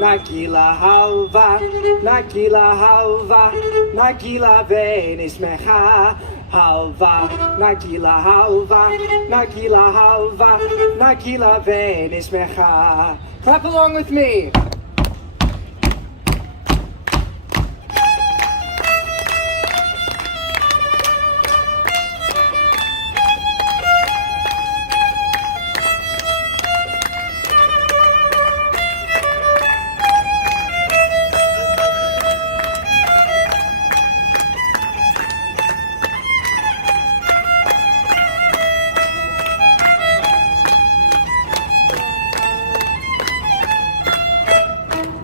Nagila halva, Nagila halva, Nagila venismecha. Halva, Nagila halva, Nagila halva, Nagila venismecha. Clap along with me.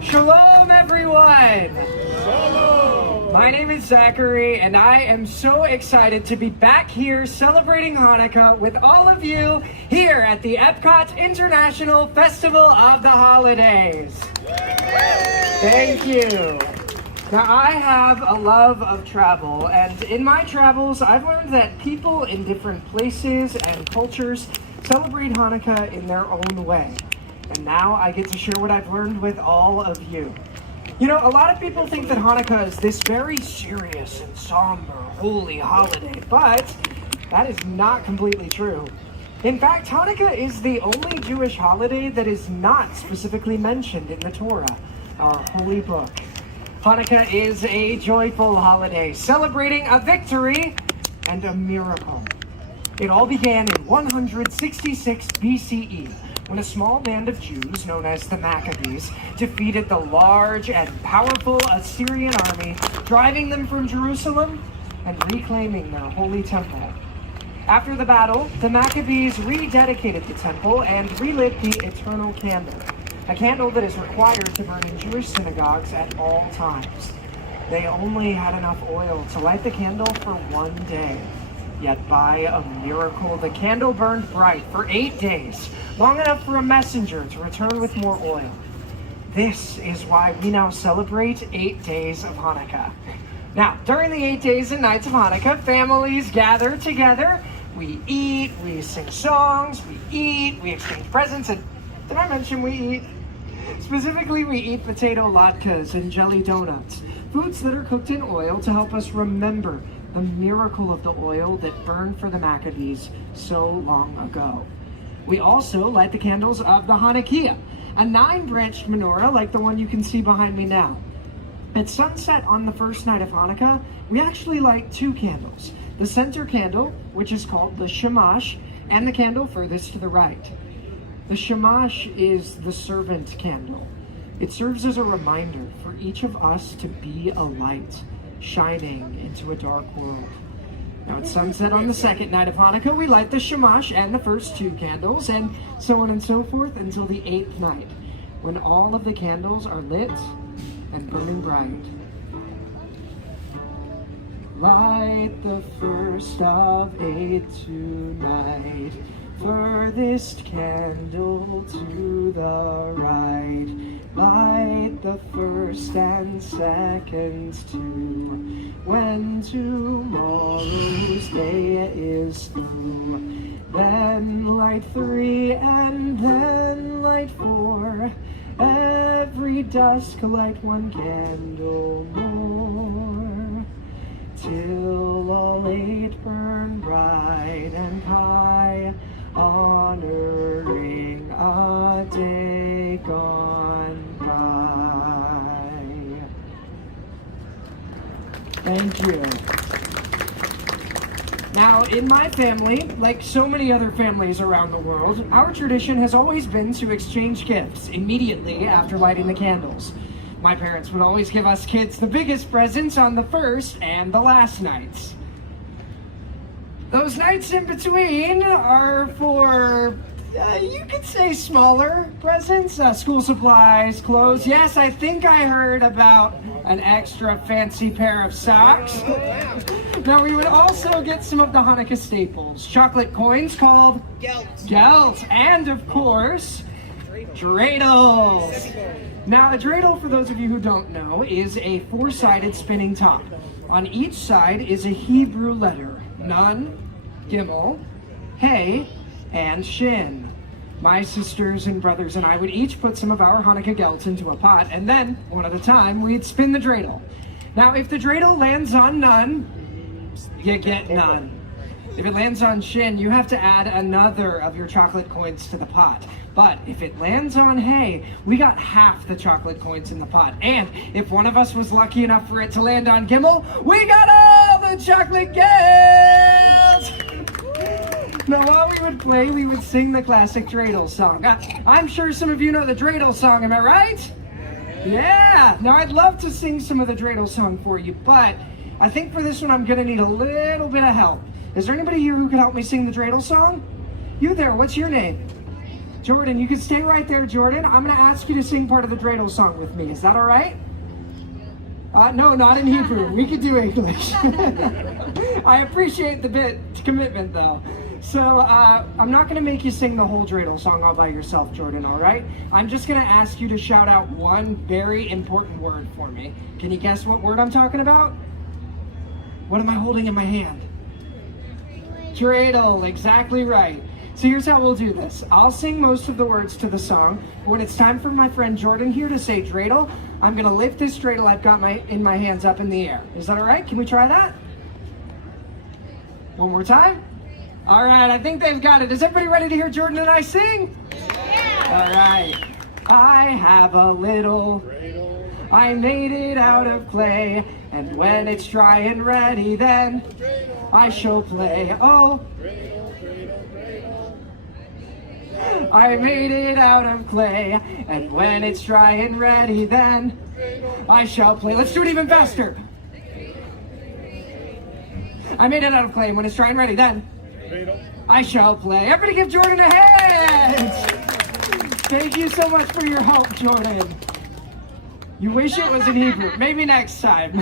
Shalom, everyone! Shalom! My name is Zachary, and I am so excited to be back here celebrating Hanukkah with all of you here at the Epcot International Festival of the Holidays. Thank you. Now, I have a love of travel, and in my travels, I've learned that people in different places and cultures celebrate Hanukkah in their own way. And now I get to share what I've learned with all of you. You know, a lot of people think that Hanukkah is this very serious and somber, holy holiday, but that is not completely true. In fact, Hanukkah is the only Jewish holiday that is not specifically mentioned in the Torah, our holy book. Hanukkah is a joyful holiday, celebrating a victory and a miracle. It all began in 166 BCE, when a small band of Jews, known as the Maccabees, defeated the large and powerful Assyrian army, driving them from Jerusalem and reclaiming their holy temple. After the battle, the Maccabees rededicated the temple and relit the eternal candle, a candle that is required to burn in Jewish synagogues at all times. They only had enough oil to light the candle for one day. Yet by a miracle, the candle burned bright for 8 days, long enough for a messenger to return with more oil. This is why we now celebrate 8 days of Hanukkah. Now, during the 8 days and nights of Hanukkah, families gather together. We eat, we sing songs, we eat, we exchange presents, and did I mention we eat? Specifically, we eat potato latkes and jelly donuts, foods that are cooked in oil to help us remember the miracle of the oil that burned for the Maccabees so long ago. We also light the candles of the Hanukkah, a 9-branched menorah like the one you can see behind me now. At sunset on the first night of Hanukkah, we actually light 2 candles. The center candle, which is called the shamash, and the candle furthest to the right. The shamash is the servant candle. It serves as a reminder for each of us to be a light, shining into a dark world. Now at sunset on the second night of Hanukkah, we light the shamash and the first 2 candles, and so on and so forth until the 8th night, when all of the candles are lit and burning bright. Light the first of 8 tonight, furthest candle to the right. Light the first and second too, when tomorrow's day is through. Then light 3 and then light 4. Every dusk light 1 candle more, till all 8 burn bright and high, honoring a day gone by. Thank you. Now, in my family, like so many other families around the world, our tradition has always been to exchange gifts immediately after lighting the candles. My parents would always give us kids the biggest presents on the first and the last nights. Those nights in between are for, you could say, smaller presents, school supplies, clothes. Yes, I think I heard about an extra fancy pair of socks. Now, we would also get some of the Hanukkah staples, chocolate coins called gelt, and of course, dreidels. Now, a dreidel, for those of you who don't know, is a 4-sided spinning top. On each side is a Hebrew letter, Nun, Gimel, Hey, and Shin. My sisters and brothers and I would each put some of our Hanukkah gelts into a pot, and then, one at a time, we'd spin the dreidel. Now, if the dreidel lands on none, you get none. If it lands on shin, you have to add another of your chocolate coins to the pot. But if it lands on hay, we got half the chocolate coins in the pot. And if one of us was lucky enough for it to land on Gimel, we got all the chocolate gelts! Now, while we would play, we would sing the classic dreidel song. I'm sure some of you know the dreidel song, am I right? Yeah! Now, I'd love to sing some of the dreidel song for you, but I think for this one I'm gonna need a little bit of help. Is there anybody here who can help me sing the dreidel song? You there, what's your name? Jordan, you can stay right there, Jordan. I'm gonna ask you to sing part of the dreidel song with me. Is that all right? No, not in Hebrew. We could do English. I appreciate the commitment though. So I'm not gonna make you sing the whole dreidel song all by yourself, Jordan, all right? I'm just gonna ask you to shout out one very important word for me. Can you guess what word I'm talking about? What am I holding in my hand? Dreidel, exactly right. So here's how we'll do this. I'll sing most of the words to the song. When it's time for my friend Jordan here to say dreidel, I'm gonna lift this dreidel I've got in my hands up in the air. Is that all right? Can we try that? One more time? All right, I think they've got it. Is everybody ready to hear Jordan and I sing? Yeah! All right. I have a little dreidel. I made it out of clay. And when it's dry and ready, then I shall play. Oh, I made it out of clay. And when it's dry and ready, then I shall play. Let's do it even faster. I made it out of clay. When it's dry and ready, then I shall play. Everybody give Jordan a hand. Thank you so much for your help, Jordan. You wish it was in Hebrew. Maybe next time.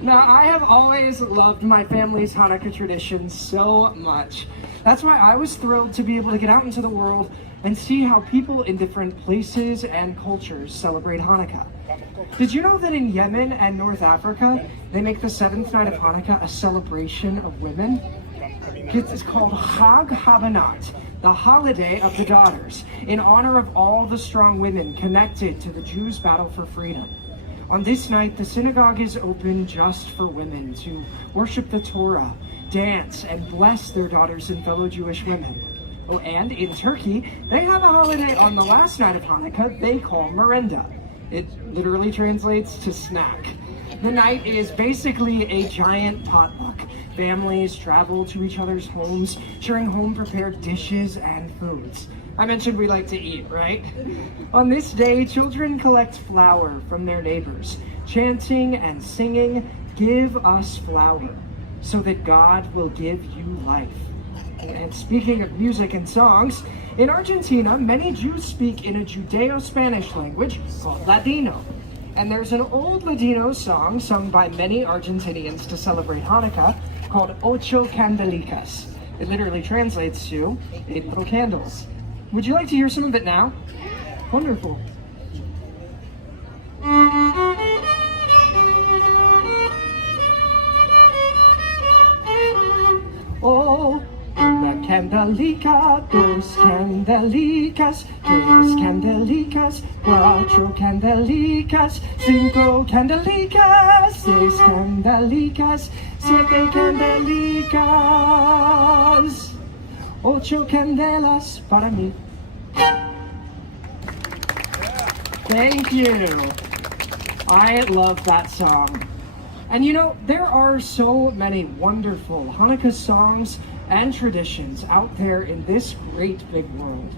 Now, I have always loved my family's Hanukkah tradition so much. That's why I was thrilled to be able to get out into the world and see how people in different places and cultures celebrate Hanukkah. Did you know that in Yemen and North Africa, they make the seventh night of Hanukkah a celebration of women? It's called Chag Habanat, the holiday of the daughters, in honor of all the strong women connected to the Jews' battle for freedom. On this night, the synagogue is open just for women to worship the Torah, dance, and bless their daughters and fellow Jewish women. Oh, and in Turkey, they have a holiday on the last night of Hanukkah they call Merenda. It literally translates to snack. The night is basically a giant potluck. Families travel to each other's homes, sharing home-prepared dishes and foods. I mentioned we like to eat, right? On this day, children collect flour from their neighbors, chanting and singing, "Give us flour, so that God will give you life." And speaking of music and songs, in Argentina, many Jews speak in a Judeo-Spanish language called Ladino. And there's an old Ladino song sung by many Argentinians to celebrate Hanukkah called Ocho Candelicas. It literally translates to 8 little candles. Would you like to hear some of it now? Wonderful. Oh, una candelica, dos candelicas, tres candelicas, cuatro candelicas, cinco candelicas, seis candelicas, siete candelicas, ocho candelas para mí. Thank you. I love that song. And you know, there are so many wonderful Hanukkah songs and traditions out there in this great big world.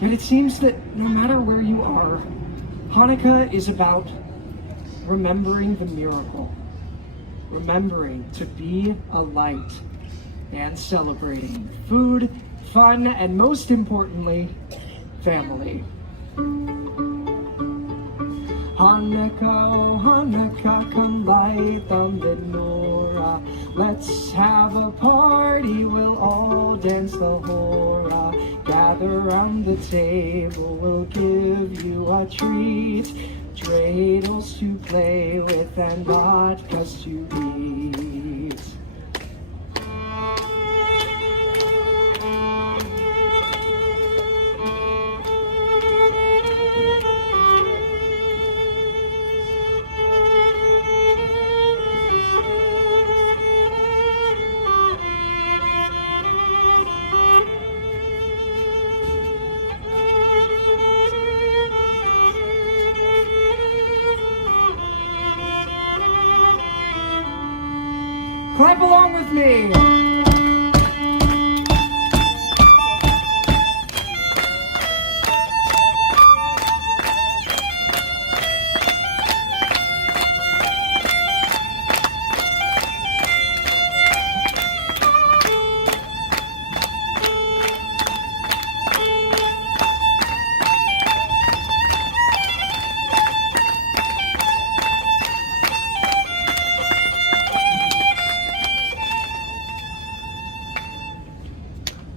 Yet it seems that no matter where you are, Hanukkah is about remembering the miracle, remembering to be a light, and celebrating food, fun, and most importantly, family. Hanukkah, oh Hanukkah, come light the menorah. Let's have a party, we'll all dance the hora. Gather around the table, we'll give you a treat. Dreidels to play with and latkes to eat. Clap along with me.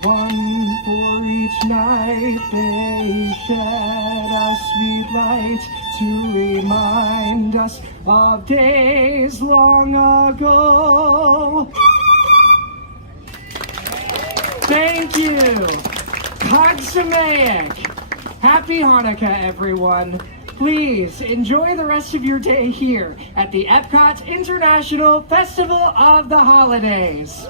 One for each night they shed a sweet light to remind us of days long ago. Thank you. Chag Sameach. Happy Hanukkah, everyone. Please enjoy the rest of your day here at the Epcot International Festival of the Holidays.